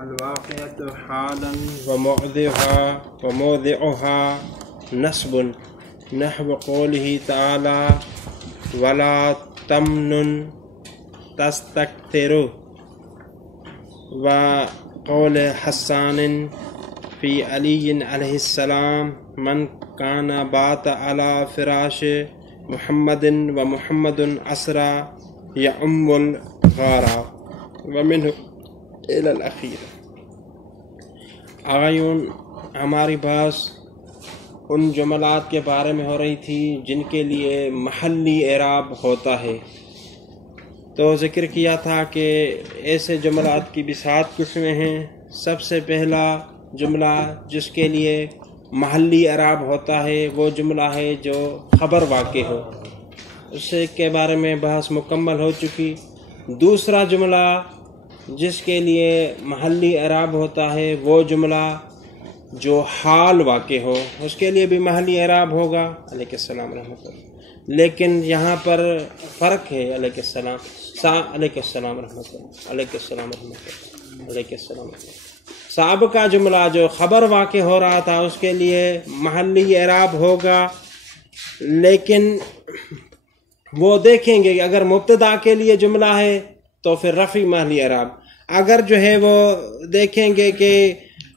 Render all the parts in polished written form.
الواقعة حالا وموضعها نصب نحو قوله تعالى ولا تمنن تستكثر وقول حسان في علي عليه السلام من كان بات على فراش محمد ومحمد أسرى يعم الغارة ومنه إلى الأخير. آغایون ہماری بحث ان جملات کے بارے میں ہو رہی تھی جن کے لیے محلی اعراب ہوتا ہے، تو ذکر کیا تھا کہ ایسے جملات کی بھی 7 قسمیں ہیں۔ سب سے پہلا جملہ جس کے لیے محلی اعراب ہوتا ہے وہ جملہ ہے جو خبر واقع ہو، اس کے بارے میں بحث مکمل ہو چکی۔ دوسرا جملہ جس کے لیے محلی اعراب ہوتا ہے وہ جملہ جو حال واقع ہو، اس کے لیے بھی محلی اعراب ہوگا۔ علیہ السلام رحمۃ اللہ۔ لیکن یہاں پر فرق ہے۔ علیہ السلام علیہ السلام رحمۃ اللہ علیہ السلام رحمۃ اللہ علیہ السلام رحمۃ اللہ۔ صاحب کا جملہ جو خبر واقع ہو رہا تھا اس کے لیے محلی اعراب ہوگا، لیکن وہ دیکھیں گے کہ اگر مبتدا کے لیے جملہ ہے تو پھر رفعی محلی اعراب، اگر جو ہے وہ دیکھیں گے کہ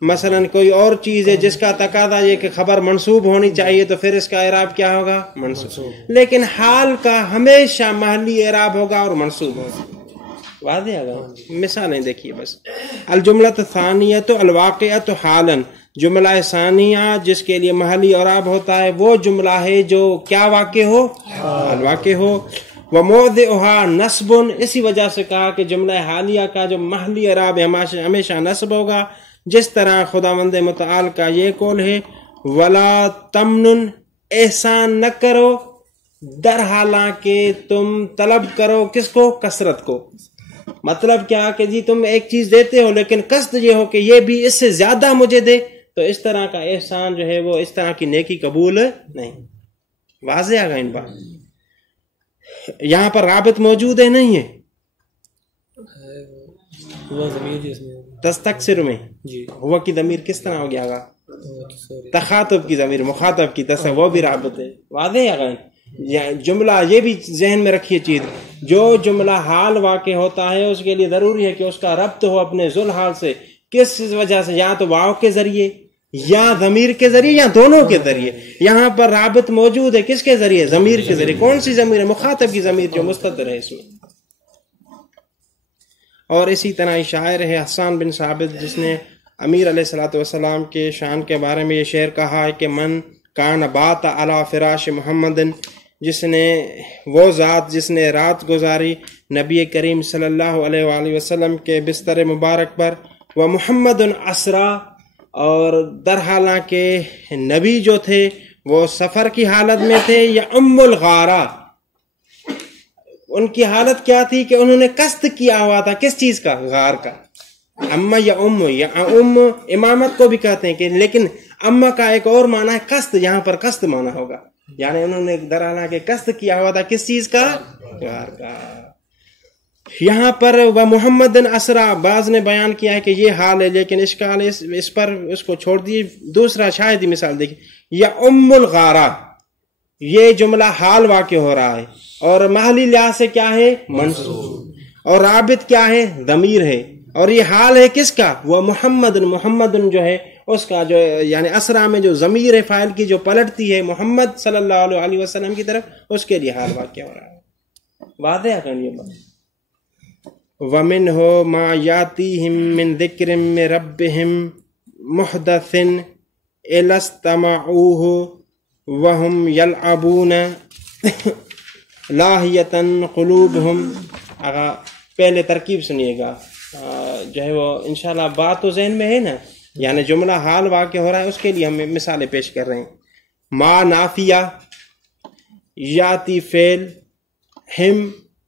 مثلا کوئی اور چیز ہے جس کا تقاضا یہ کہ خبر منصوب ہونی چاہیے تو پھر اس کا اعراب کیا ہوگا؟ منصوب۔ لیکن حال کا ہمیشہ محلی اعراب ہوگا اور منصوب ہوگا۔ واضح ہے؟ مثالیں دیکھیے بس۔ الجملۃ الثانیۃ الواقعۃ حالا، جملہ ثانیہ جس کے لیے محلی اعراب ہوتا ہے وہ جملہ ہے جو کیا واقع ہو؟ حال واقع ہو۔ وموضعها نصب، اسی وجہ سے کہا کہ جملہ حالیہ کا جو محلی اعراب ہے ہمیشہ نصب ہوگا، جس طرح خداوند متعال کا یہ قول ہے ولا تمنن، احسان نہ کرو، در حالانکہ تم طلب کرو کس کو؟ کثرت کو۔ مطلب کیا کہ جی تم ایک چیز دیتے ہو لیکن قصد یہ ہو کہ یہ بھی اس سے زیادہ مجھے دے، تو اس طرح کا احسان جو ہے وہ اس طرح کی نیکی قبول نہیں۔ واضح آگا ان بات؟ یہاں پر رابط موجود ہے نہیں ہے؟ تستکثر میں ہوا کی ضمیر کس طرح ہو گیا گا؟ تخاطب کی ضمیر مخاطب کی وہ بھی رابط ہے۔ واضح ہے؟ جملہ یہ بھی ذہن میں رکھیے چیز، جو جملہ حال واقع ہوتا ہے اس کے لیے ضروری ہے کہ اس کا ربط ہو اپنے ذل حال سے۔ کس وجہ سے؟ یا تو واو کے ذریعے یا ضمیر کے ذریعے یا دونوں کے ذریعے۔ یہاں پر رابط موجود ہے کس کے ذریعے؟ ضمیر کے ذریعے۔ کون سی ضمیر ہے؟ مخاطب کی ضمیر جو مستتر ہے اس میں۔ اور اسی طرح شاعر ہے حسان بن ثابت جس نے امیر علیہ الصلوۃ والسلام کے شان کے بارے میں یہ شعر کہا ہے کہ من کان بات علی فراش محمد، جس نے وہ ذات جس نے رات گزاری نبی کریم صلی اللہ علیہ وآلہ وسلم کے بستر مبارک پر، وہ محمد اسرا، اور در حالانکہ نبی جو تھے وہ سفر کی حالت میں تھے، یا ام الغارہ، ان کی حالت کیا تھی کہ انہوں نے قصد کیا ہوا تھا کس چیز کا؟ غار کا۔ اما یا ام امامت کو بھی کہتے ہیں کہ، لیکن اما کا ایک اور معنی ہے قصد، یہاں پر قصد معنی ہوگا، یعنی انہوں نے در حالانکہ قصد کیا ہوا تھا کس چیز کا؟ غار کا۔ یہاں پر وہ محمد اسرا بعض نے بیان کیا ہے کہ یہ حال ہے، لیکن اشکال اس پر اس کو چھوڑ دیے۔ دوسرا شاہدی مثال دیکھیں، یا ام الغارہ، یہ جملہ حال واقع ہو رہا ہے اور محلی لحاظ سے کیا ہے؟ منصوب، اور رابط کیا ہے؟ ضمیر ہے، اور یہ حال ہے کس کا؟ وہ محمد جو ہے اس کا جو یعنی اسرا میں جو ضمیر ہے فاعل کی جو پلٹتی ہے محمد صلی اللہ علیہ وسلم کی طرف، اس کے لیے حال واقع ہو رہا ہے۔ واضح ہے یہ بات؟ وَمِنْهُ مَا يَأْتِيهِمْ مِنْ ذِكْرٍ مِّن رَبِّهِمْ مُحْدَثٍ إِلَى اسْتَمَعُوهُ وَهُمْ يَلْعَبُونَ لَاهِيَةً قُلُوبُهُمْ۔ اگر پہلے ترکیب سنیے گا جو ہے وہ انشاءاللہ بات تو ذہن میں ہے نا، یعنی جملہ حال واقع ہو رہا ہے، اس کے لیے ہم مثالیں پیش کر رہے ہیں۔ ما نافیہ، یاتی فعل، ہم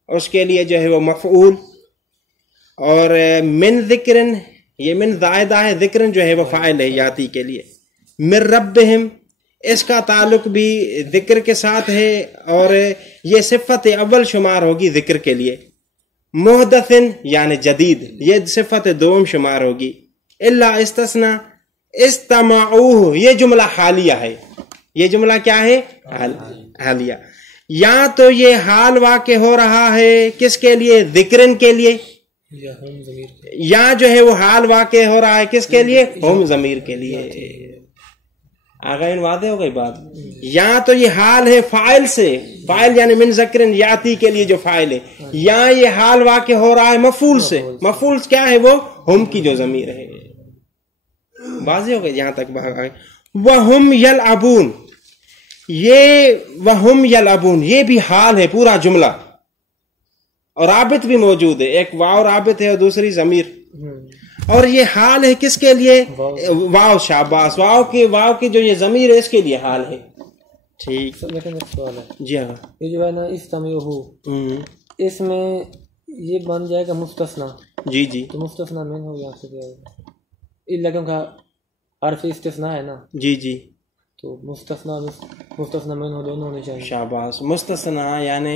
اس کے لیے جو ہے وہ مفعول، اور من ذکرن، یہ من زائدہ ہے، ذکرن جو ہے وہ فاعل ہے یاتی کے لیے۔ من ربہم، اس کا تعلق بھی ذکر کے ساتھ ہے اور یہ صفت اول شمار ہوگی ذکر کے لیے۔ محدثن یعنی جدید، یہ صفت دوم شمار ہوگی الا استثنا استمعوه، یہ جملہ حالیہ ہے. یہ جملہ کیا ہے؟ حالیہ. یا تو یہ حال واقع ہو رہا ہے کس کے لیے؟ ذکرن کے لیے، یا جو ہے وہ حال واقع ہو رہا ہے کس کے لیے؟ ہم ضمیر کے لیے. آگے واضح ہو گئی بات. یا تو یہ حال ہے فاعل سے، فاعل یعنی من ذکرن یاتی کے لیے جو فاعل ہے، یا یہ حال واقع ہو رہا ہے مفعول سے. مفعول کیا ہے؟ وہ ہم کی جو ضمیر ہے. واضح ہو گئی یہاں تک بات. وَهُمْ يَلْعَبُونَ، یہ وَهُمْ يَلْعَبُونَ یہ بھی حال ہے پورا جملہ، اور رابط بھی موجود ہے. ایک واو رابط ہے اور دوسری ضمیر، اور یہ حال ہے کس کے لیے؟ واو. شاباش. واو کی جو یہ ضمیر ہے اس کے لیے حال ہے. ٹھیک. لیکن ایک سوال ہے، جی ہاں، یہ جو ہے نا استمعوہ، اس میں یہ بن جائے گا مستثنا. جی جی تو مستثنا من ہو یہاں سے کیا ہوگا؟ الا کیونکہ حرف استثناء ہے نا. جی جی. تو مستثنا من ہو دونوں ہونے چاہیے. شاباش. مستثنا یعنی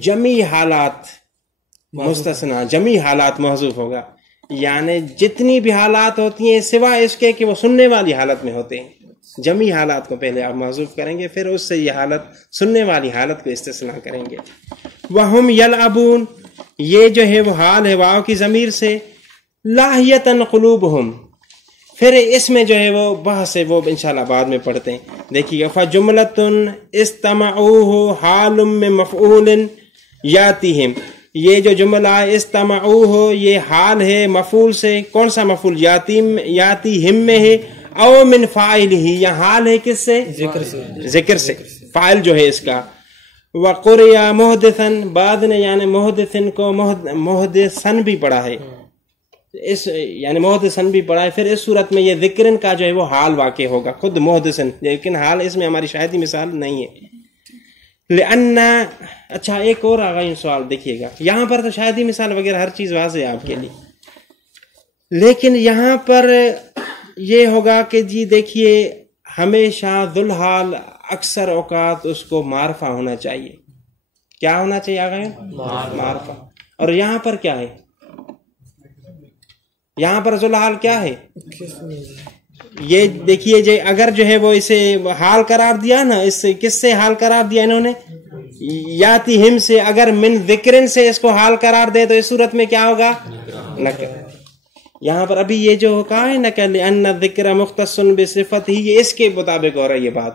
جمی حالات، مستثنا جمی حالات محذوف ہوگا. یعنی جتنی بھی حالات ہوتی ہیں سوائے اس کے کہ وہ سننے والی حالت میں ہوتے ہیں. جمی حالات کو پہلے آپ محذوف کریں گے، پھر اس سے یہ حالت سننے والی حالت کو استثناء کریں گے. وَهُمْ يَلْعَبُونَ یہ جو ہے وہ حال ہے واو کی ضمیر سے. لاہیتاً قلوبہم، پھر اس میں جو ہے وہ بحث ہے، وہ انشاءاللہ بعد میں پڑھتے ہیں. دیکھیے فَجُمْلَةٌ اسْتَمَعُوهُ حَالٌ مِّن مَفْعُولٍ يَأْتِهِمْ، یہ جو جملہ استمعوه یہ حال ہے مفعول سے. کون سا مفعول؟ یاتیہم میں ہے. او من فاعلہ، یہ حال ہے کس سے؟ ذکر سے. فاعل جو ہے اس کا. وقرئ محدثاً، بعد نے یعنی محدثن کو محدثن بھی پڑھا ہے، اس یعنی محدثن بھی پڑھا ہے. پھر اس صورت میں یہ ذکرن کا جو ہے وہ حال واقع ہوگا خود محدثن، لیکن حال اس میں ہماری شاہدی مثال نہیں ہے. لأن اچھا ایک اور آگا سوال دیکھیے گا، یہاں پر تو شاہدی مثال وغیرہ ہر چیز واضح ہے آپ کے لیے، لیکن یہاں پر یہ ہوگا کہ جی دیکھیے ہمیشہ ذوالحال اکثر اوقات اس کو معرفہ ہونا چاہیے. کیا ہونا چاہیے آگا؟ معرفہ. اور یہاں پر کیا ہے؟ یہاں پر ذوالحال کیا ہے؟ یہ دیکھیے جی اگر جو ہے وہ اسے حال قرار دیا نا، اس سے کس سے حال قرار دیا انہوں نے؟ یاتیہم سے. اگر من ذکرن سے اس کو حال قرار دے تو اس صورت میں کیا ہوگا؟ نکر. یہاں پر ابھی یہ جو کہا ہے نا کہ لأن الذکر مختص بصفته، یہ اس کے مطابق ہو رہا ہے یہ بات.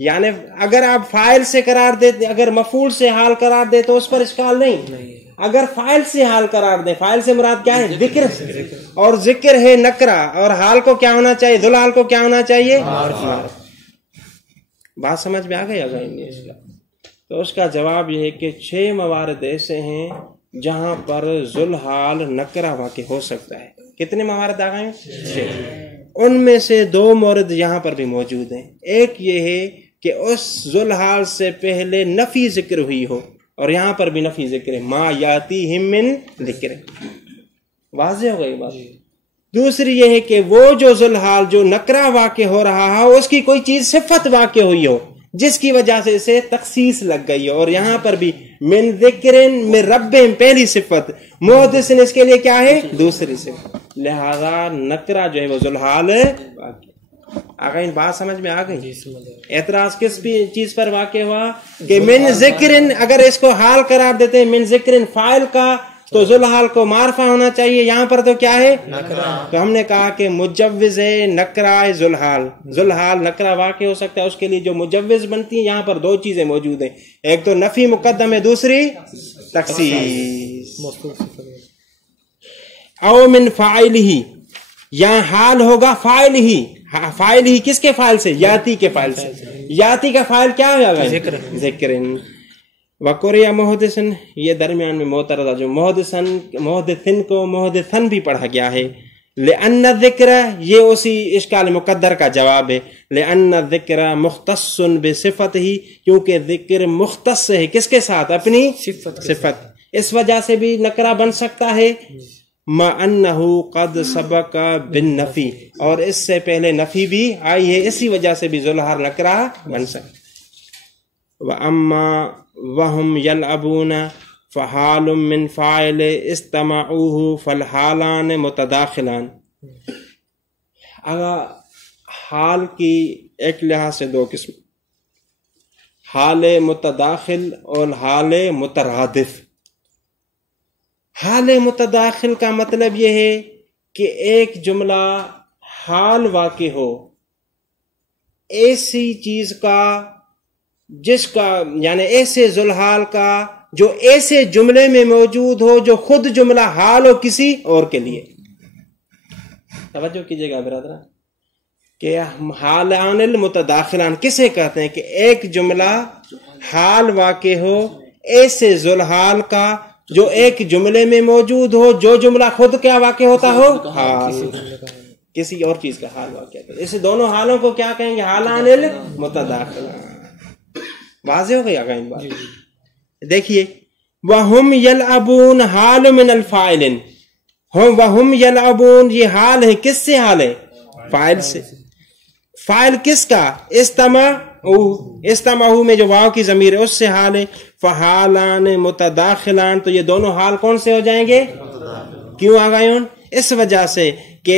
یعنی اگر آپ فاعل سے قرار دیتے، اگر مفعول سے حال قرار دے تو اس پر اشکال نہیں. اگر فاعل سے حال قرار دے، فاعل سے مراد کیا ہے؟ ذکر. اور ذکر ہے نکرہ، اور حال کو کیا ہونا چاہیے؟ ذوالحال کو کیا ہونا چاہیے؟ بات سمجھ میں آ گئی اگر تو اس کا جواب یہ ہے کہ 6 موارد ایسے ہیں جہاں پر ذوالحال نکرہ واقع ہو سکتا ہے. کتنے موارد آ گئے؟ 6. ان میں سے 2 مورد یہاں پر بھی موجود ہیں. ایک یہ ہے کہ اس ذوالحال سے پہلے نفی ذکر ہوئی ہو، اور یہاں پر بھی نفی ذکر ہے، ما یاتیہم من ذکر. واضح ہو گئی بات. دوسری یہ ہے کہ وہ جو ذوالحال جو نکرہ واقع ہو رہا ہے اس کی کوئی چیز صفت واقع ہوئی ہو جس کی وجہ سے اسے تخصیص لگ گئی ہو. اور یہاں پر بھی من ذکرن من ربہم پہلی صفت، محدثن اس کے لیے کیا ہے؟ دوسری صفت. لہذا نکرہ جو ہے وہ ذوالحال واقع. آگے بات سمجھ میں آ گئی؟ اعتراض کس چیز پر واقع ہوا کہ من ذکرن، اگر اس کو حال قرار دیتے ہیں من ذکرن فاعل کا تو ذوالحال کو معرفہ ہونا چاہیے. یہاں پر تو کیا ہے؟ تو ہم نے کہا کہ مجوز نکرہ ذوالحال. ذوالحال نکرہ واقع ہو سکتا ہے، اس کے لیے جو مجوز بنتی ہیں یہاں پر 2 چیزیں موجود ہیں، ایک تو نفی مقدم ہے، دوسری تخصیص. او من فاعلہ، یہاں حال ہوگا فاعل ہی. فاعل ہی کس کے فاعل سے؟ یاتی کے فاعل سے. یاتی کا فاعل کیا ہوگا؟ ذکرن. وقرئ محدثن، یہ درمیان میں معترضہ جو محدثن کو محدثن بھی پڑھا گیا ہے. لأن الذکر، یہ اسی اشکال مقدر کا جواب ہے. لأن الذکر مختص بصفته، کیونکہ ذکر مختص ہے کس کے ساتھ؟ اپنی صفت. اس وجہ سے بھی نکرہ بن سکتا ہے. ما انہ قد سبق بالنفی، اور اس سے پہلے نفی بھی آئی ہے، اسی وجہ سے بھی ذوالحال نکرہ بن سکتا. واما وهم يلعبون فحال من فاعل استمعوه فالحالان متداخلان. حال کی ایک لحاظ سے دو قسم، حال متداخل اور حال مترادف۔ حال متداخل کا مطلب یہ ہے کہ ایک جملہ حال واقع ہو ایسی چیز کا جس کا یعنی ایسے ذوالحال کا جو ایسے جملے میں موجود ہو جو خود جملہ حال ہو کسی اور کے لیے۔ توجہ کیجئے گا برادران کہ حالان المتداخلان کسے کہتے ہیں کہ ایک جملہ حال واقع ہو ایسے ذوالحال کا جو ایک جملے میں موجود ہو جو جملہ خود کیا واقع ہوتا ہو حال، کسی اور چیز کا حال واقع ہوتا ہے۔ اس دونوں حالوں کو کیا کہیں گے؟ حالان المتداخلان۔ واضح ہو گئی آگاہ بات؟ دیکھیے وَهُمْ يَلْعَبُونَ حال من الفاعل، وَهُمْ يَلْعَبُونَ یہ حال ہے، کس سے حال ہے؟ فاعل سے۔ فاعل کس کا؟ استمعوا میں جو واو کی ضمیر ہے اس سے حال ہے۔ فحالان متداخلان، تو یہ دونوں حال کون سے ہو جائیں گے؟ کیوں آگائیون؟ اس وجہ سے کہ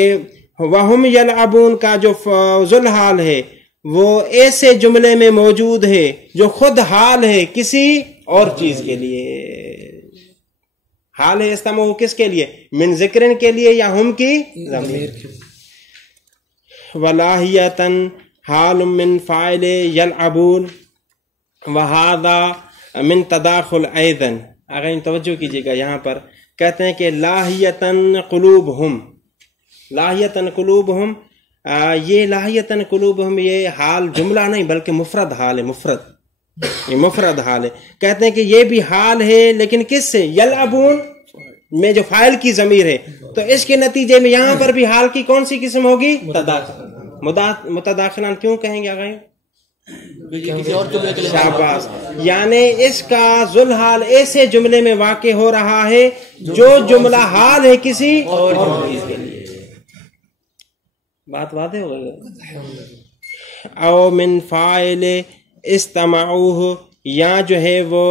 وَهُمْ يَلْعَبُونَ کا جو ذوالحال ہے وہ ایسے جملے میں موجود ہے جو خود حال ہے کسی اور چیز کے لیے۔ حال ہے استمعوا کس کے لیے؟ من ذکرن کے لیے یا ہم کی ضمیر؟ ولاہیتن حال من فاعل یلعبون وہذا من تداخل ایضا۔ اگر توجہ کیجیے گا یہاں پر کہتے ہیں کہ لاہیتن قلوبہم، لاہیتن قلوبہم، یہ لاہیتن قلوبہم یہ حال جملہ نہیں بلکہ مفرد حال ہے، مفرد، یہ مفرد حال ہے۔ کہتے ہیں کہ یہ بھی حال ہے لیکن کس سے؟ یلعبون میں جو فاعل کی ضمیر ہے، تو اس کے نتیجے میں یہاں پر بھی حال کی کون سی قسم ہوگی؟ متداخلان۔ کیوں کہیں گے آگے؟ شاباش، یعنی اس کا ذوالحال ایسے جملے میں واقع ہو رہا ہے جو جملہ حال ہے کسی اور چیز کے لیے۔ بات واضح ہو گئی؟ او من فاعل استمعوه، یا جو ہے وہ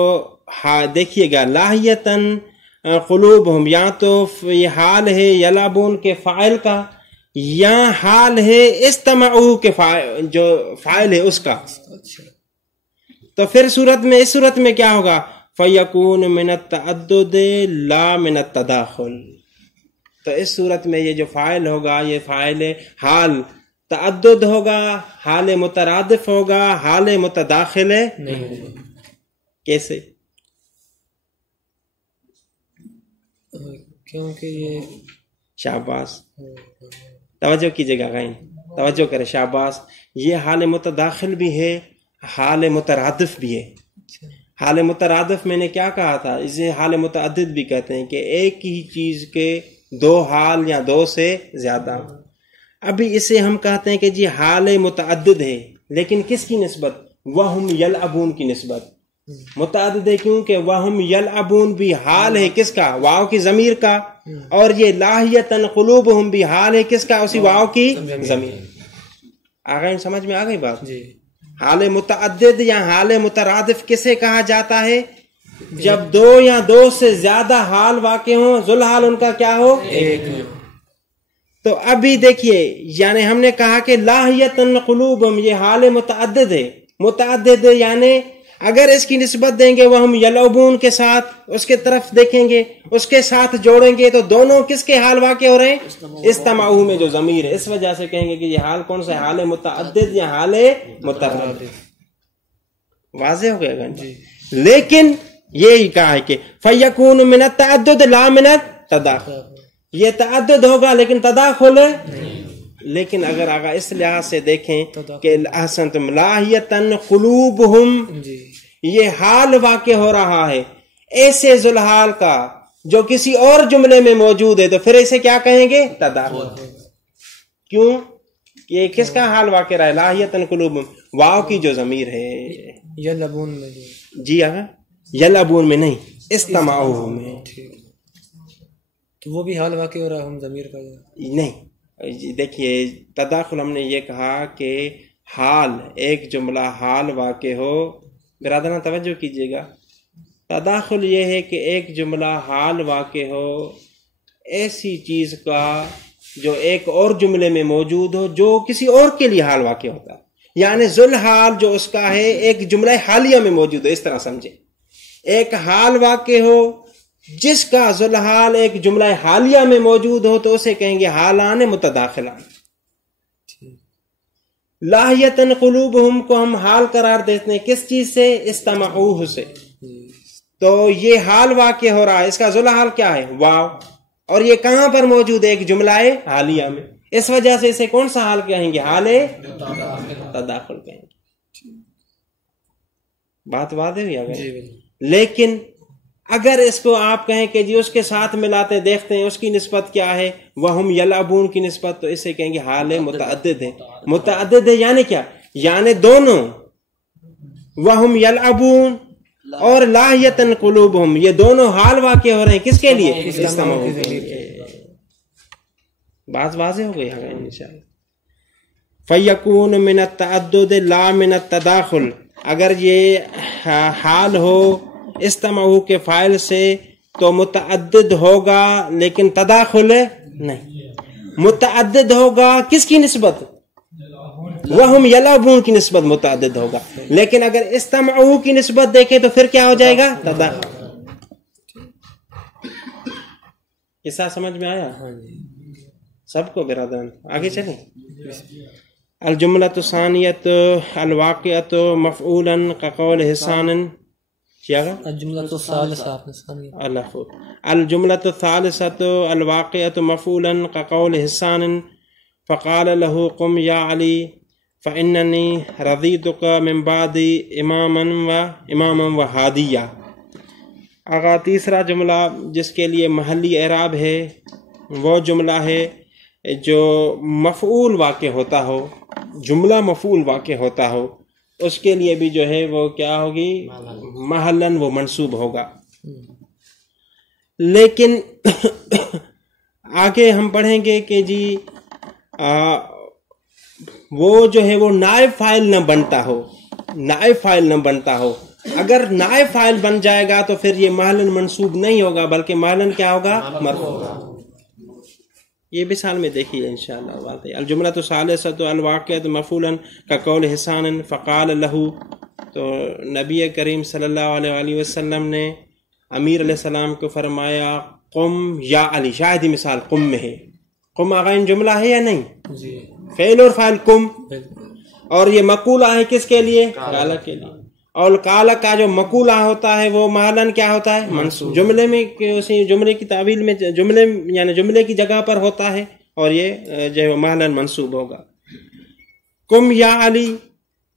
دیکھیے گا لاہیتن قلوبہم، یا تو یہ حال ہے یلعبون کے فاعل کا، یا حال ہے استمعوه کے جو فاعل ہے اس کا۔ تو پھر اس صورت میں کیا ہوگا؟ فَيَكُونُ مِنَ التَّعَدُّدِ لَا مِنَ التَّدَاخُلِ۔ تو اس صورت میں یہ جو فاعل ہوگا یہ فاعل حال تعدد ہوگا، حال مترادف ہوگا، حال متداخل نہیں ہوگا۔ کیسے؟ کیونکہ یہ شاباش، توجہ کیجئے گا غائن، توجہ کرے، شاباش، یہ حال متداخل بھی ہے، حال مترادف بھی ہے۔ حال مترادف میں نے کیا کہا تھا؟ اسے حال متعدد بھی کہتے ہیں کہ ایک ہی چیز کے دو حال یا دو سے زیادہ۔ ابھی اسے ہم کہتے ہیں کہ جی حال متعدد ہے، لیکن کس کی نسبت؟ وَهُمْ يَلْعَبُونَ کی نسبت۔ متعدد ہے کیونکہ وَهُمْ يَلْعَبُونَ بھی حال ہے کس کا؟ واو کی ضمیر کا، اور یہ لاہیتن قلوبہم بھی حال ہے کس کا؟ اسی واو کی ضمیر۔ آگے سمجھ میں آ گئی بات؟ جی۔ حال متعدد یا حال مترادف کسے کہا جاتا ہے؟ جب دو یا دو سے زیادہ حال واقع ہوں، ذوالحال ان کا کیا ہو؟ ایک۔ تو ابھی دیکھیے، یعنی ہم نے کہا کہ لاہیتن قلوبہم یہ حال متعدد ہے، متعدد یعنی اگر اس کی نسبت دیں گے وہ ہم یلعبون کے ساتھ، اس کے طرف دیکھیں گے، اس کے ساتھ جوڑیں گے تو دونوں کس کے حال واقع ہو رہے ہیں؟ استمعوا میں جو ضمیر ہے، اس وجہ سے کہیں گے کہ یہ حال کون سا ہے؟ حال متعدد یا حال مترادف۔ واضح ہو گیا گا جی؟ لیکن یہی کہا ہے کہ فَيَكُونُ مِنَ التَّعَدُّدِ لَا مِنَ التَّدَاخُلِ، یہ تعدد ہوگا لیکن تداخل نہیں۔ لیکن اگر آگا اس لحاظ سے دیکھیں کہ احسنتم لاہیتن قلوبہم، یہ حال واقع ہو رہا ہے ایسے ذوالحال کا جو کسی اور جملے میں موجود ہے، تو پھر اسے کیا کہیں گے؟ تداخل۔ کیوں؟ یہ کس کا حال واقع رہا ہے؟ لاہیتن قلوبہم، واو کی جو ضمیر ہے، یلعبون میں جی آگا یلعبون میں نہیں، استمعوا میں، تو وہ بھی حال واقع ہو رہا ہے، ہم ضمیر کا نہیں۔ دیکھیے تداخل ہم نے یہ کہا کہ حال ایک جملہ حال واقع ہو، برادران توجہ کیجئے گا، تداخل یہ ہے کہ ایک جملہ حال واقع ہو ایسی چیز کا جو ایک اور جملے میں موجود ہو جو کسی اور کے لیے حال واقع ہوتا ہے. یعنی ذوالحال جو اس کا ہے ایک جملہ حالیہ میں موجود ہو. اس طرح سمجھے ایک حال واقع ہو جس کا ذوالحال ایک جملہ حالیہ میں موجود ہو تو اسے کہیں گے حالان متداخلان. لاہیتن قلوبہم کو ہم حال قرار دیتے ہیں کس چیز سے؟ استمعوہ سے. تو یہ حال واقع ہو رہا ہے, اس کا ذوالحال کیا ہے؟ واو. اور یہ کہاں پر موجود ہے؟ ایک جملہ حالیہ میں. اس وجہ سے اسے کون سا حال کہیں گے؟ حال تداخل کہیں گے. بات واضح ہوئی اگر؟ لیکن اگر اس کو آپ کہیں کہ جی اس کے ساتھ ملاتے دیکھتے ہیں اس کی نسبت کیا ہے؟ وہم یلعبون کی نسبت, تو اسے کہیں گے حال متعدد ہے. متعدد ہے یعنی کیا؟ یعنی دونوں وہم یلعبون اور لاہیتن قلوبہم یہ دونوں حال واقع ہو رہے ہیں کس کے لیے؟ استمعوا کے لیے. بات واضح ہو گئی ہے انشاءاللہ. فیکون من التعدد لا من التداخل, اگر یہ حال ہو استمعوا کے فاعل سے تو متعدد ہوگا لیکن تداخل نہیں. متعدد ہوگا کس کی نسبت؟ وہم یلعبون کی نسبت متعدد ہوگا. لیکن اگر استمعوا کی نسبت دیکھیں تو پھر کیا ہو جائے گا؟ تداخل. قصہ سمجھ میں آیا سب کو برادران؟ آگے چلیں. الجملۃ الثانیۃ الواقعۃ مفعولا كقول حسان. الجملۃ الثالثۃ الواقعۃ مفعولا كقول حسان فقال له قم يا علي فإنني رضيتك من بعد اماما وهاديا. آگا تیسرا جملہ جس کے لیے محلی اعراب ہے وہ جملہ ہے جو مفعول واقع ہوتا ہو, جملہ مفعول واقع ہوتا ہو, اس کے لیے بھی جو ہے وہ کیا ہوگی؟ محلن وہ منصوب ہوگا. لیکن آگے ہم پڑھیں گے کہ جی وہ جو ہے وہ نائب فاعل نہ بنتا ہو, نائب فاعل نہ بنتا ہو. اگر نائب فاعل بن جائے گا تو پھر یہ محلن منصوب نہیں ہوگا بلکہ محلن کیا ہوگا؟ مرفوع ہوگا. یہ مثال میں دیکھیے انشاءاللہ. الجملۃ الثالثۃ الواقعۃ مفعولا كقول حسان فقال له, تو نبی کریم صلی اللہ علیہ وآلہ وسلم نے امیر علیہ السلام کو فرمایا قم یا علی. شاہدی مثال قم میں ہے. قم آغائن جملہ ہے یا نہیں؟ فعل اور فاعل قم, اور یہ مقولہ ہے کس کے لیے؟ قال کے لیے. اور قال کا جو مقولہ ہوتا ہے وہ محلن کیا ہوتا ہے؟ منصوب. جملے میں جملے کی تعویل میں جملے یعنی جملے کی جگہ پر ہوتا ہے اور یہ جو ہے محلن منصوب ہوگا. قم یا علی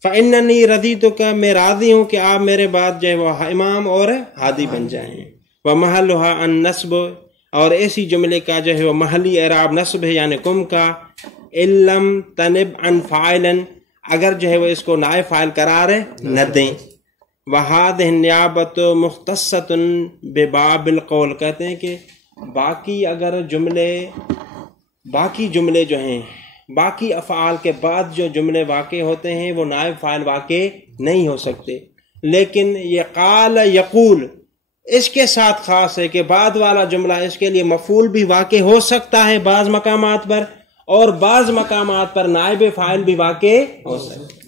فإننی رضیتک, میں راضی ہوں کہ آپ میرے بعد جو ہے وہ امام اور ہادی بن جائیں. ومحلها النصب, اور ایسی جملے کا جو ہے وہ محلی اعراب نصب ہے یعنی قم کا. ان لم تنب عن فاعلا, اگر جو ہے وہ اس کو نائب فاعل قرار نہ دیں. وہذہ النیابۃ مختصۃ بباب القول, کہتے ہیں کہ باقی اگر جملے باقی جملے جو ہیں باقی افعال کے بعد جو جملے واقع ہوتے ہیں وہ نائب فاعل واقع نہیں ہو سکتے. لیکن یہ قال یقول اس کے ساتھ خاص ہے کہ بعد والا جملہ اس کے لیے مفعول بھی واقع ہو سکتا ہے بعض مقامات پر, اور بعض مقامات پر نائب فاعل بھی واقع ہو سکتا ہے.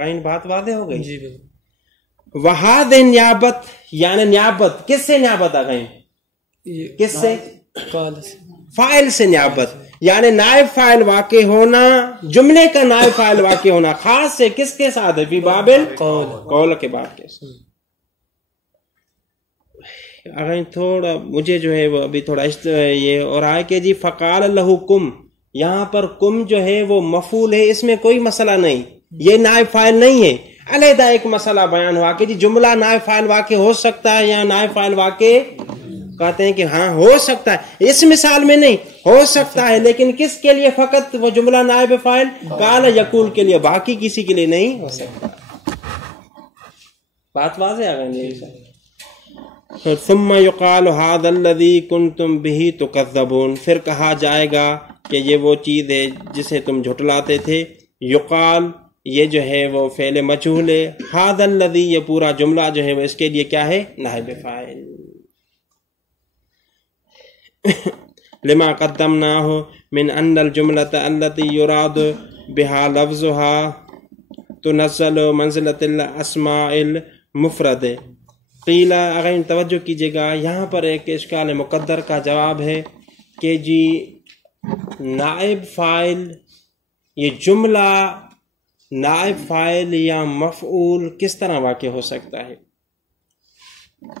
آئین بات واضح ہو گئی؟ جی بالکل. وہاد نیابت یعنی نیابت کس سے نیابت آ گئی؟ کس سے؟ فاعل سے نیابت, یعنی نائب فاعل واقع ہونا, جملے کا نائب فاعل واقع ہونا خاص سے کس کے ساتھ ہے؟ فی باب قول کے باب کے ساتھ. اگر تھوڑا مجھے جو ہے وہ ابھی تھوڑا یہ اور آئے کہ جی فقال لہ کم, یہاں پر کم جو ہے وہ مفعول ہے, اس میں کوئی مسئلہ نہیں, یہ نائب فاعل نہیں ہے. علیحدہ ایک مسئلہ بیان ہوا کہ جی جملہ نائب فاعل واقع ہو سکتا ہے یا نائب فاعل واقع, کہتے ہیں کہ ہاں ہو سکتا ہے, اس مثال میں نہیں ہو سکتا ہے, لیکن کس کے لیے فقط وہ جملہ نائب فاعل قال یقول کے لیے, باقی کسی کے لیے نہیں ہو سکتا. بات واضح آ گئی. ثم يقال هذا الذي كنتم به تكذبون, پھر کہا جائے گا کہ یہ وہ چیز ہے جسے تم جھٹلاتے تھے. یقال یہ جو ہے وہ فعل مجہول ہے, هذا الذي یہ پورا جملہ جو ہے وہ اس کے لیے کیا ہے؟ نائب فاعل. لما قدمناه من ان الجملة التي يراد بها لفظها تنزل منزلة الاسماء المفرد قیل. اگر توجہ کیجیے گا یہاں پر ایک اشکال مقدر کا جواب ہے کہ جی نائب فاعل، یہ جملہ نائب فاعل یا مفعول کس طرح واقع ہو سکتا ہے؟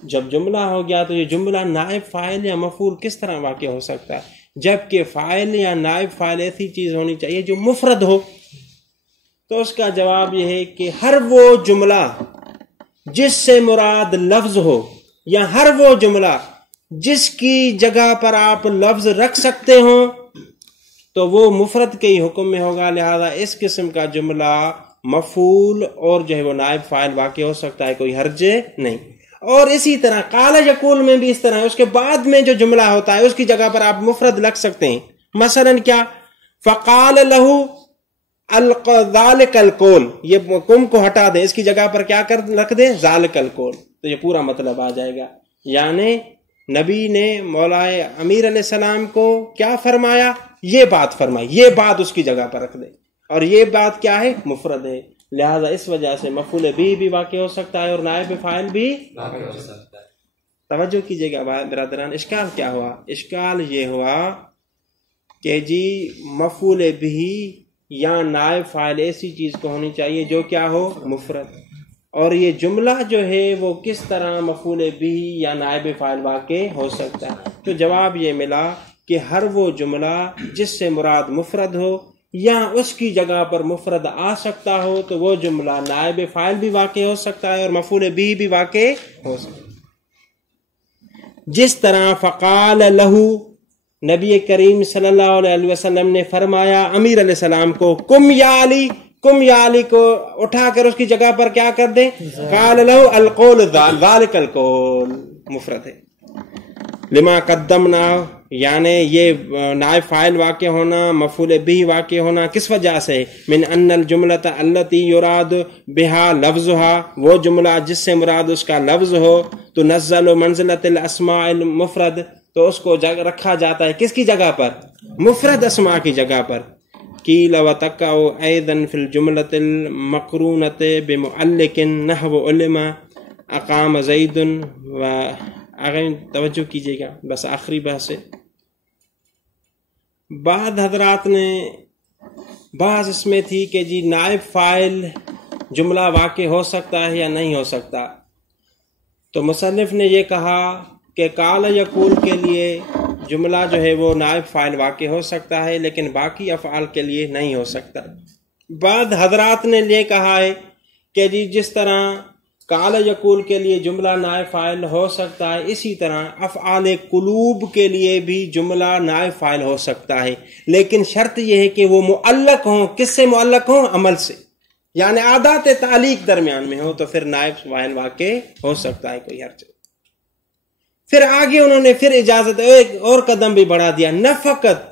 جب جملہ ہو گیا تو یہ جملہ نائب فاعل یا مفعول کس طرح واقع ہو سکتا ہے، جبکہ فاعل یا نائب فاعل ایسی چیز ہونی چاہیے جو مفرد ہو؟ تو اس کا جواب یہ ہے کہ ہر وہ جملہ جس سے مراد لفظ ہو، یا ہر وہ جملہ جس کی جگہ پر آپ لفظ رکھ سکتے ہوں تو وہ مفرد کے ہی حکم میں ہوگا. لہذا اس قسم کا جملہ مفعول اور جو ہے وہ نائب فاعل واقع ہو سکتا ہے، کوئی حرج نہیں. اور اسی طرح قال یقول میں بھی اس طرح ہے، اس کے بعد میں جو جملہ ہوتا ہے اس کی جگہ پر آپ مفرد لکھ سکتے ہیں. مثلا کیا؟ فقال له ذالک القول، یہ کم کو ہٹا دیں، اس کی جگہ پر کیا کر رکھ دیں؟ ذالک القول، تو یہ پورا مطلب آ جائے گا. یعنی نبی نے مولائے امیر علیہ السلام کو کیا فرمایا؟ یہ بات فرمائی، یہ بات اس کی جگہ پر رکھ دیں، اور یہ بات کیا ہے؟ مفرد ہے. لہذا اس وجہ سے مفعول بھی واقع ہو سکتا ہے اور نائب فاعل بھی واقع ہو سکتا ہے. توجہ کیجیے گا برادران، اشکال کیا ہوا؟ اشکال یہ ہوا کہ جی مفعول بھی یا نائب فاعل ایسی چیز کو ہونی چاہیے جو کیا ہو؟ مفرد. اور یہ جملہ جو ہے وہ کس طرح مفعول بھی یا نائب فاعل واقع ہو سکتا ہے؟ تو جواب یہ ملا کہ ہر وہ جملہ جس سے مراد مفرد ہو یا اس کی جگہ پر مفرد آ سکتا ہو تو وہ جملہ نائب فاعل بھی واقع ہو سکتا ہے اور مفعول بھی واقع ہو سکتا ہے. جس طرح فقال لہو، نبی کریم صلی اللہ علیہ وسلم نے فرمایا امیر علیہ السلام کو، کم یا علی، کم یا علی کو اٹھا کر اس کی جگہ پر کیا کر دیں؟ قال لہو القول ذالک القول، مفرد ہے. لما قدمنا، یعنی یہ نائب فاعل واقع ہونا، مفعول بھی واقع ہونا کس وجہ سے؟ من ان الجملۃ التی یراد بها لفظها، وہ جملہ جس سے مراد اس کا لفظ ہو، تو نزل منزلۃ الاسماء المفرد، تو اس کو رکھا جاتا ہے کس کی جگہ پر؟ مفرد اسماء کی جگہ پر. قیل وتقع ایضا فی الجملۃ المقرونۃ بمعلق نحو علم اقام زید و آگے توجہ کیجیے گا، بس آخری بحث ہے. بعض حضرات نے بعض اس میں تھی کہ جی نائب فاعل جملہ واقع ہو سکتا ہے یا نہیں ہو سکتا، تو مصنف نے یہ کہا کہ قال یقول کے لیے جملہ جو ہے وہ نائب فاعل واقع ہو سکتا ہے لیکن باقی افعال کے لیے نہیں ہو سکتا. بعض حضرات نے یہ کہا ہے کہ جی جس طرح قال یقول کے لیے جملہ نائب فاعل ہو سکتا ہے، اسی طرح افعال قلوب کے لیے بھی جملہ نائب فاعل ہو سکتا ہے، لیکن شرط یہ ہے کہ وہ معلق ہوں. کس سے معلق ہوں؟ عمل سے، یعنی عادات تعلیق درمیان میں ہو تو پھر نائب فاعل واقع ہو سکتا ہے، کوئی حرج. پھر آگے انہوں نے پھر اجازت ایک اور قدم بھی بڑھا دیا، نہ فقط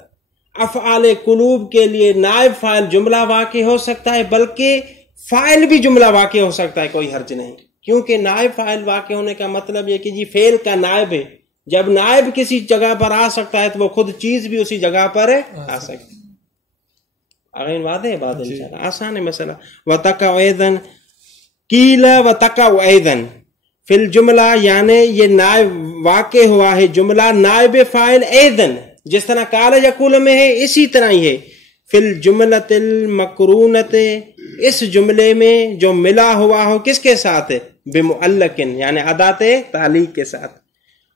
افعال قلوب کے لیے نائب فاعل جملہ واقع ہو سکتا ہے بلکہ فاعل بھی جملہ واقع ہو سکتا ہے، کوئی حرج نہیں. کیونکہ نائب فاعل واقع ہونے کا مطلب یہ کہ جی فعل کا نائب ہے، جب نائب کسی جگہ پر آ سکتا ہے تو وہ خود چیز بھی اسی جگہ پر آ سکتی. اگر واضح ہے بات، انشاءاللہ آسان ہے مسئلہ. وتقع ایضا، قیل وتقع ایضا فی الجملہ، یعنی یہ نائب واقع ہوا ہے جملہ نائب فاعل ایضا، جس طرح قال یقول میں ہے اسی طرح ہی ہے فی الجملۃ المقرونۃ، اس جملے میں جو ملا ہوا ہو کس کے ساتھ؟ بمعلق، یعنی ادات تعلیق کے ساتھ.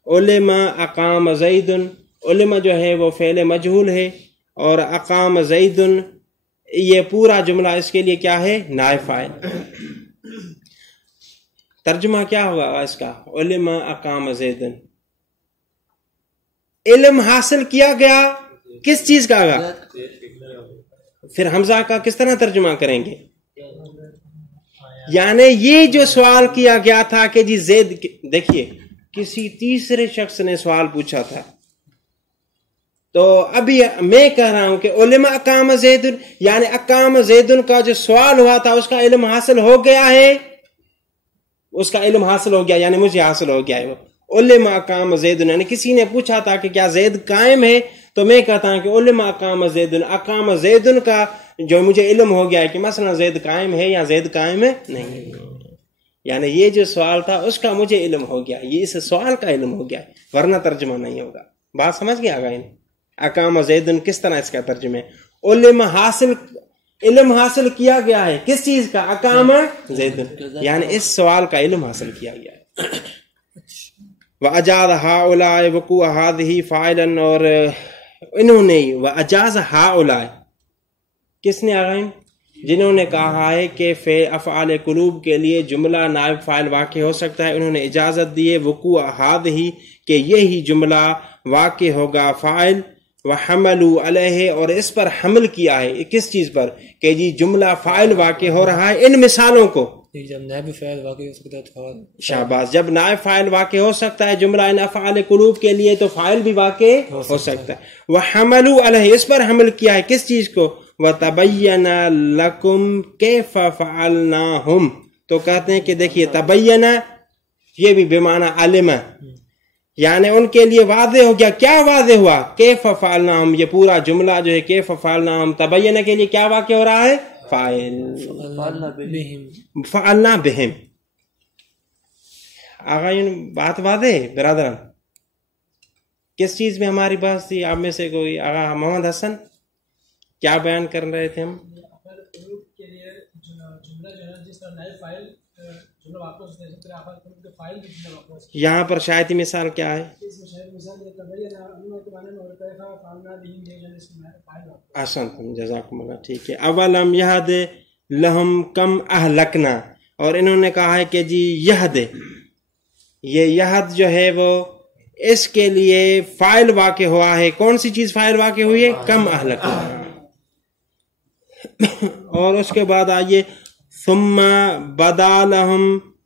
علم اقام زید، علم جو ہے وہ فعل مجہول ہے اور اقام زید یہ پورا جملہ اس کے لیے کیا ہے؟ نائب فاعل. ترجمہ کیا ہوا اس کا؟ علم اقام زید، علم حاصل کیا گیا کس چیز کا گا؟ پھر حمزہ کا کس طرح ترجمہ کریں گے؟ یعنی یہ جو سوال کیا گیا تھا کہ جی زید، دیکھیے کسی تیسرے شخص نے سوال پوچھا تھا، تو ابھی میں کہہ رہا ہوں کہ علم اقام زید، یعنی اقام زید کا جو سوال ہوا تھا اس کا علم حاصل ہو گیا ہے، اس کا علم حاصل ہو گیا، یعنی مجھے حاصل ہو گیا ہے وہ علم اقام زید. یعنی کسی نے پوچھا تھا کہ کیا زید قائم ہے، تو میں کہتا ہوں کہ علم اقام زیدن کا جو مجھے علم ہو گیا ہے کہ مثلا زید قائم ہے یا زید قائم ہے نہیں، یعنی یہ جو سوال تھا اس کا مجھے علم ہو گیا، یہ اس سوال کا علم ہو گیا ہے، ورنہ ترجمہ نہیں ہوگا۔ بات سمجھ گیا آگا؟ اقام زیدن کس طرح اس کا ترجمہ ہے؟ علم حاصل کیا گیا ہے کس چیز کا؟ اقام زیدن، یعنی اس سوال کا علم حاصل کیا گیا ہے۔ وَأَجَازَ هَؤُلَاءِ وُقُوعَ هَذِهِ فَاعِلًا، اور انہوں نے وَأَجَازَ هَؤُلَاءِ کس نے آگئے؟ جنہوں نے کہا ہے کہ افعال قلوب کے لیے جملہ نائب فاعل واقع ہو سکتا ہے، انہوں نے اجازت دی ہے وقوع هَذِهِ کہ یہی جملہ واقع ہوگا فاعل، وَحَمَلُوا عَلَيْهِ، اور اس پر حمل کیا ہے کس چیز پر؟ کہ جی جملہ فاعل واقع ہو رہا ہے ان مثالوں کو۔ جب نائب فاعل واقع ہو سکتا ہے تو شاباش، جب نائب فاعل واقع ہو سکتا ہے جملہ ان افعال قلوب کے لیے تو فاعل بھی واقع ہو سکتا ہے۔ وَحَمَلُوا عَلَيْهِ، اس پر حمل کیا ہے کس چیز کو؟ وَتَبَيَّنَ لَكُمْ كَيْفَ فَعَلْنَاهُمْ، تو کہتے ہیں کہ دیکھیے تبینہ یہ بھی بمعنی علم، یعنی ان کے لیے واضح ہو گیا۔ کیا واضح ہوا؟ کیف فعلناہم، یہ پورا جملہ جو ہے کیف فعلناہم تبینہ کے لیے کیا واقع ہو رہا ہے؟ فاعل، فعلنا بہم۔ آغا بات واضح ہے برادران؟ کس چیز میں ہماری بات تھی؟ آپ میں سے کوئی؟ آغا محمد حسن کیا بیان کر رہے تھے ہم؟ یہاں پر شاید مثال کیا ہے؟ احسنتم جزاکم اللہ، ٹھیک ہے۔ اولم یہد لہم کم اہلکنا، اور انہوں نے کہا ہے کہ جی یہد، یہ یہد جو ہے وہ اس کے لیے فاعل واقع ہوا ہے۔ کون سی چیز فاعل واقع ہوئی ہے؟ کم اہلکنا۔ اور اس کے بعد آئیے ثم بدا لہم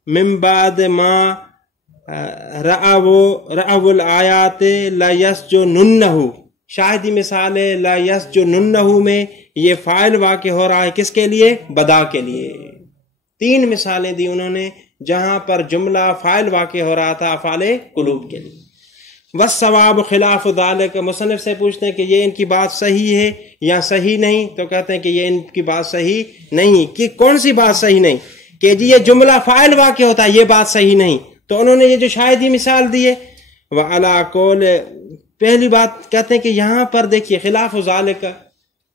من بعد ما رأوا الآیات لیسجننہ، شاہدی مثال ہے لیسجننہ میں یہ فاعل واقع ہو رہا ہے کس کے لیے؟ بدا کے لیے۔ تین مثالیں دی انہوں نے جہاں پر جملہ فاعل واقع ہو رہا تھا افعال قلوب کے لیے۔ والصواب خلاف ذالک، مصنف سے پوچھتے ہیں کہ یہ ان کی بات صحیح ہے یا صحیح نہیں، تو کہتے ہیں کہ یہ ان کی بات صحیح نہیں۔ کہ کون سی بات صحیح نہیں؟ کہ جی یہ جملہ فاعل واقع ہوتا ہے، یہ بات صحیح نہیں۔ تو انہوں نے یہ جو شاہدی مثال دی ہے وعلی قول، پہلی بات کہتے ہیں کہ یہاں پر دیکھیے خلاف ذالک،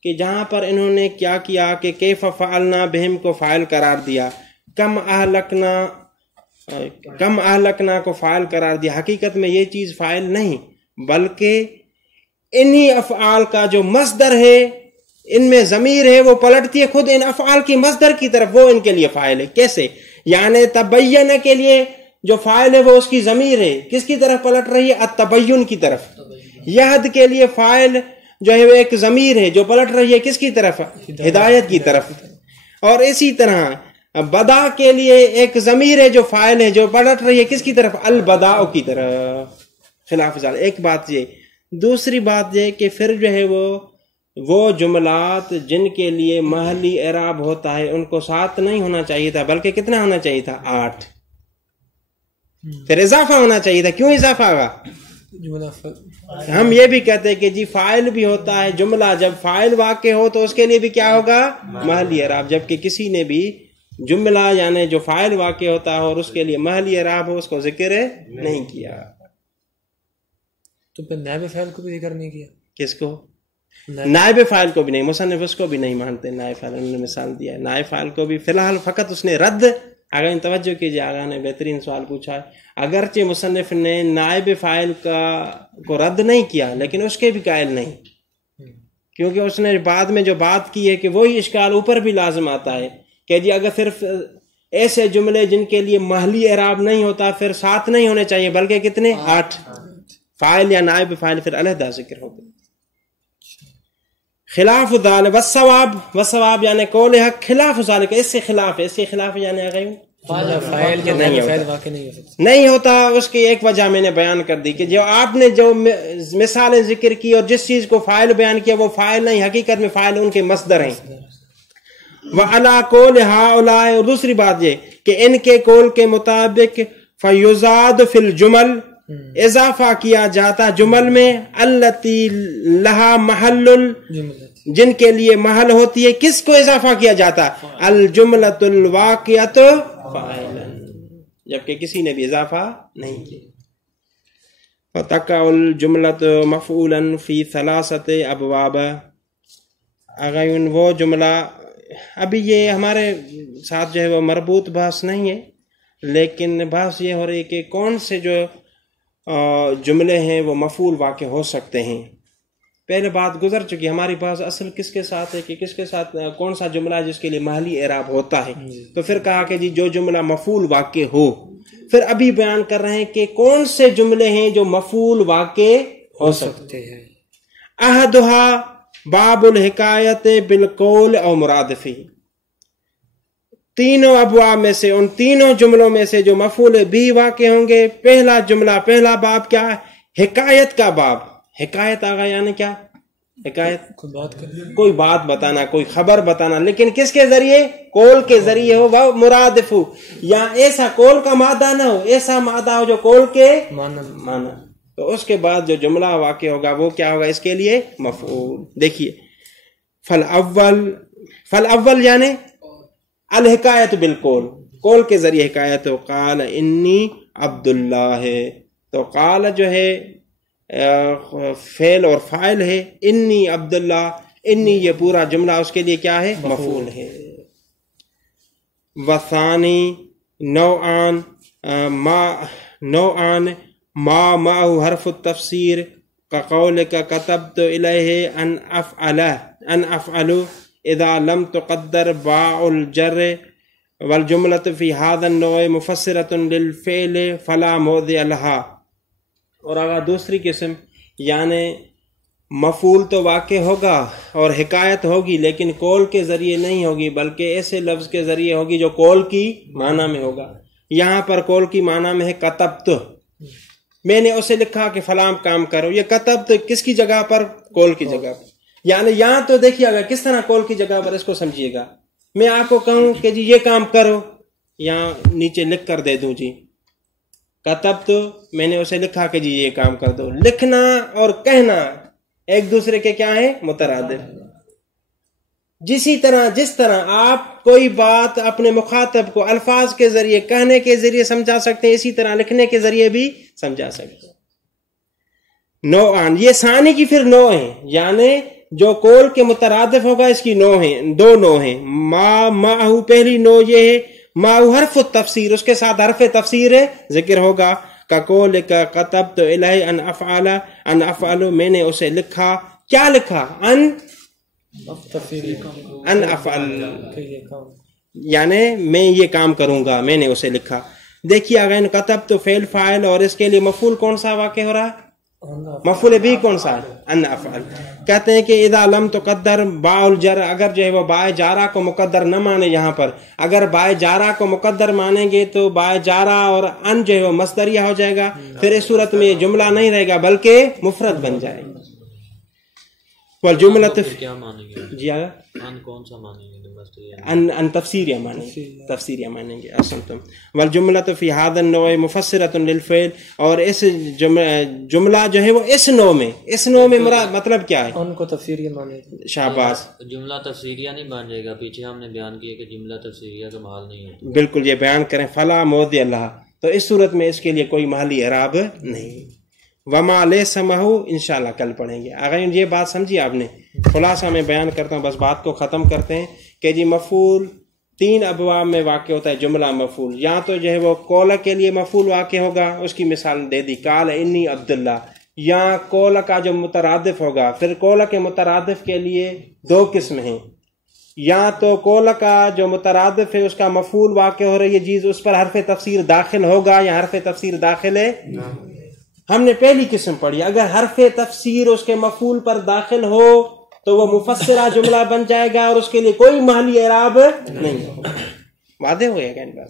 کہ جہاں پر انہوں نے کیا کیا کہ کیف فعلنا بہم کو فاعل قرار دیا، کم اہلکنا کو فاعل قرار دیا۔ حقیقت میں یہ چیز فاعل نہیں بلکہ انہی افعال کا جو مصدر ہے، ان میں ضمیر ہے وہ پلٹتی ہے خود ان افعال کی مصدر کی طرف، وہ ان کے لیے فاعل ہے۔ کیسے؟ یعنی تبین کے لیے جو فاعل ہے وہ اس کی ضمیر ہے کس کی طرف پلٹ رہی ہے؟ التبین کی طرف۔ یہد کے لیے فاعل جو ہے وہ ایک ضمیر ہے جو پلٹ رہی ہے کس کی طرف؟ ہدایت کی طرف۔ اور اسی طرح بدا کے لیے ایک ضمیر ہے جو فاعل ہے جو پلٹ رہی ہے کس کی طرف؟ البداء کی طرف۔ خلاف ذالک ایک بات یہ۔ دوسری بات یہ کہ پھر جو ہے وہ جملات جن کے لیے محلی اعراب ہوتا ہے ان کو 7 نہیں ہونا چاہیے تھا بلکہ کتنا ہونا چاہیے تھا؟ 8۔ پھر اضافہ ہونا چاہیے تھا۔ کیوں اضافہ ہوگا؟ ہم یہ بھی کہتے ہیں کہ جی فاعل بھی ہوتا ہے، جملہ جب فاعل واقع ہو تو اس کے لیے بھی کیا ہوگا؟ محلی اعراب۔ جبکہ کسی نے بھی جملہ یعنی جو فاعل واقع ہوتا ہے اور اس کے لیے محلی اعراب ہو اس کو ذکر نہیں کیا۔ تو پھر نائب فاعل کو بھی ذکر نہیں کیا؟ کس کو؟ نائب فاعل کو بھی نہیں، مصنف اس کو بھی نہیں مانتے نائب فاعل، انہوں نے مثال دیا ہے نائب فاعل کو بھی فی الحال فقط اس نے رد، اگر توجہ کیجیے آگاہ نے بہترین سوال پوچھا ہے، اگرچہ مصنف نے نائب فاعل کو رد نہیں کیا لیکن اس کے بھی قائل نہیں، کیونکہ اس نے بعد میں جو بات کی ہے کہ وہی اشکال اوپر بھی لازم آتا ہے کہ جی اگر صرف ایسے جملے جن کے لیے محلی اعراب نہیں ہوتا پھر 7 نہیں ہونے چاہیے بلکہ کتنے؟ 8۔ فاعل یا نائب فاعل پھر علیحدہ ذکر ہوگا۔ خلاف ذالک والصواب یعنی قول حق خلاف ذالک، اس سے خلاف ہے، اس کے خلاف یعنی فاعل کے نائب فاعل واقع نہیں ہوتا۔ اس کی ایک وجہ میں نے بیان کر دی کہ جو آپ نے جو مثالیں ذکر کی اور جس چیز کو فاعل بیان کیا وہ فاعل نہیں، حقیقت میں فاعل ان کے مصدر ہیں۔ وعلی قول ہؤلاء، اور دوسری بات یہ کہ ان کے قول کے مطابق فیزاد فی الجمل اضافہ کیا جاتا جمل میں التی لہا محل جن کے لیے محل ہوتی ہے. کس کو اضافہ کیا جاتا؟ الجملۃ الواقعۃ فاعلا، جبکہ کسی نے بھی اضافہ نہیں کیا. فتقع الجملۃ مفعولا فی ثلاثۃ ابواب. اگر وہ جملہ، ابھی یہ ہمارے ساتھ جو ہے وہ مربوط بحث نہیں ہے، لیکن بحث یہ ہو رہی ہے کہ کون سے جو جملے ہیں وہ مفعول واقع ہو سکتے ہیں. پہلے بات گزر چکی، ہماری بات اصل کس کے ساتھ ہے کہ کس کے ساتھ کون سا جملہ ہے جس کے لیے محلی اعراب ہوتا ہے. تو پھر کہا کہ جی جو جملہ مفعول واقع ہو. پھر ابھی بیان کر رہے ہیں کہ کون سے جملے ہیں جو مفعول واقع ہو سکتے ہیں. احدھا باب الحکایت بالقول او مرادفی. تینوں ابواب میں سے، ان تینوں جملوں میں سے جو مفعول بھی واقع ہوں گے، پہلا جملہ، پہلا باب کیا ہے؟ حکایت کا باب. حکایت آگا یعنی کیا؟ حکایت کوئی بات بتانا، کوئی خبر بتانا، لیکن کس کے ذریعے؟ قول کے ذریعے ہو. وہ مرادف ہو، یا ایسا قول کا مادہ نہ ہو، ایسا مادہ ہو جو قول کے معنی. تو اس کے بعد جو جملہ واقع ہوگا وہ کیا ہوگا؟ اس کے لیے مفعول. دیکھیے فالاول یعنی الحکایت بالقول، قول کے ذریعے حکایت ہو. قال انی عبداللہ ہے، تو قال جو ہے فعل اور فاعل ہے، انی عبداللہ، انی یہ پورا جملہ اس کے لیے کیا ہے؟ مفعول ہے. وثانی نوعان ما معه حرف التفسیر كقولك كتبت إليه أن أفعل اذا لم تقدر باء الجر والجملة في هذا النوع مفسرة للفعل فلا موضع لها. اور اگر دوسری قسم، یعنی مفعول تو واقع ہوگا اور حکایت ہوگی، لیکن قول کے ذریعے نہیں ہوگی، بلکہ ایسے لفظ کے ذریعے ہوگی جو قول کی معنی میں ہوگا. یہاں پر قول کی معنی میں ہے کتبت، میں نے اسے لکھا کہ فلاں کام کرو. یہ کتبت کس کی جگہ پر؟ قول کی جگہ پر. یعنی یہاں تو دیکھیے اگر کس طرح قول کی جگہ پر، اس کو سمجھیے گا. میں آپ کو کہوں کہ جی یہ کام کرو، یہاں نیچے لکھ کر دے دوں جی کتبت، میں نے اسے لکھا کہ جی یہ کام کر دو. لکھنا اور کہنا ایک دوسرے کے کیا ہیں؟ مترادف. جس طرح آپ کوئی بات اپنے مخاطب کو الفاظ کے ذریعے، کہنے کے ذریعے سمجھا سکتے ہیں، اسی طرح لکھنے کے ذریعے بھی سمجھا سکتے ہیں. نوعان، یہ ثانی کی پھر نوع ہیں، یعنی جو قول کے مترادف ہوگا اس کی نوع ہیں، دو نوع ہیں. معہو پہلی نوع یہ ہے معہو حرف التفسیر، اس کے ساتھ حرف تفسیر ذکر ہوگا. کقول کا کتبت الیہ ان افعل، میں نے اسے لکھا. کیا لکھا؟ ان افعل، یعنی میں یہ کام کروں گا، میں نے اسے لکھا. دیکھیے اگر کتبت فعل فاعل، اور اس کے لیے مفعول کون سا واقع ہو رہا ہے؟ مفعول بھی کون سا ہے؟ ان افعل. کہتے ہیں کہ اذا لم تقدر باء الجر، اگر جو ہے وہ باء جارہ کو مقدر نہ مانے. یہاں پر اگر باء جارہ کو مقدر مانیں گے تو باء جارہ اور ان جو ہے وہ مصدریہ ہو جائے گا. پھر اس صورت میں یہ جملہ نہیں رہے گا بلکہ مفرد بن جائے گا. والجملہ کیا مانیں گے؟ جی آگا ان کون سا مانیں گے؟ ان تفسیریہ مانیں گے، تفسیریہ مانیں گے. احسنتم. والجملۃ فی ھذا النوع مفسرۃ للفعل، اور اس جملہ جو ہے وہ اس نوع میں مراد مطلب کیا ہے؟ ان کو تفسیریہ مانیں گے. شاباش. جملہ تفسیریہ نہیں بن جائے گا. پیچھے ہم نے بیان کیا کہ جملہ تفسیریہ کا محل نہیں ہے. بالکل یہ بیان کریں. فلا موضع لہا، تو اس صورت میں اس کے لیے کوئی محلی اعراب نہیں. وما لیس معہ انشاءاللہ کل پڑھیں گے. اگر یہ بات سمجھی آپ نے، خلاصہ میں بیان کرتا ہوں، بس بات کو ختم کرتے ہیں کہ جی مفعول تین ابواب میں واقع ہوتا ہے. جملہ مفعول یا تو جو ہے وہ قول کے لیے مفعول واقع ہوگا، اس کی مثال دے دی قال انی عبداللہ، یا قول کا جو مترادف ہوگا. پھر قول کے مترادف کے لیے دو قسم ہیں، یا تو قول کا جو مترادف ہے اس کا مفعول واقع ہو رہی ہے چیز، اس پر حرف تفسیر داخل ہوگا یا حرف تفسیر داخل ہے. ہم نے پہلی قسم پڑھی، اگر حرف تفسیر اس کے مفعول پر داخل ہو تو وہ مفسرہ جملہ بن جائے گا اور اس کے لیے کوئی محلی اعراب نہیں. واضح ہو گیا ان بات؟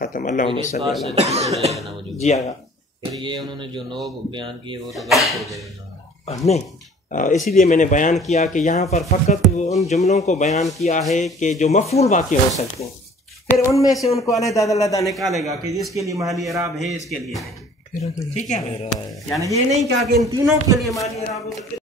ختم. اللہم صلی اللہ علیہ وسلم. جی آگا. پھر یہ انہوں نے جو نو بیان کیے وہ تو غلط ہو جائے گا. نہیں، اسی لیے میں نے بیان کیا کہ یہاں پر فقط ان جملوں کو بیان کیا ہے کہ جو مفعول واقع ہو سکتے ہیں، پھر ان میں سے ان کو علیحدہ نکالے گا کہ جس کے لیے محلی اعراب ہے اس کے لیے نہیں. ٹھیک ہے، یعنی یہ نہیں کہا کہ ان تینوں کے لیے مالی اعراب ہو.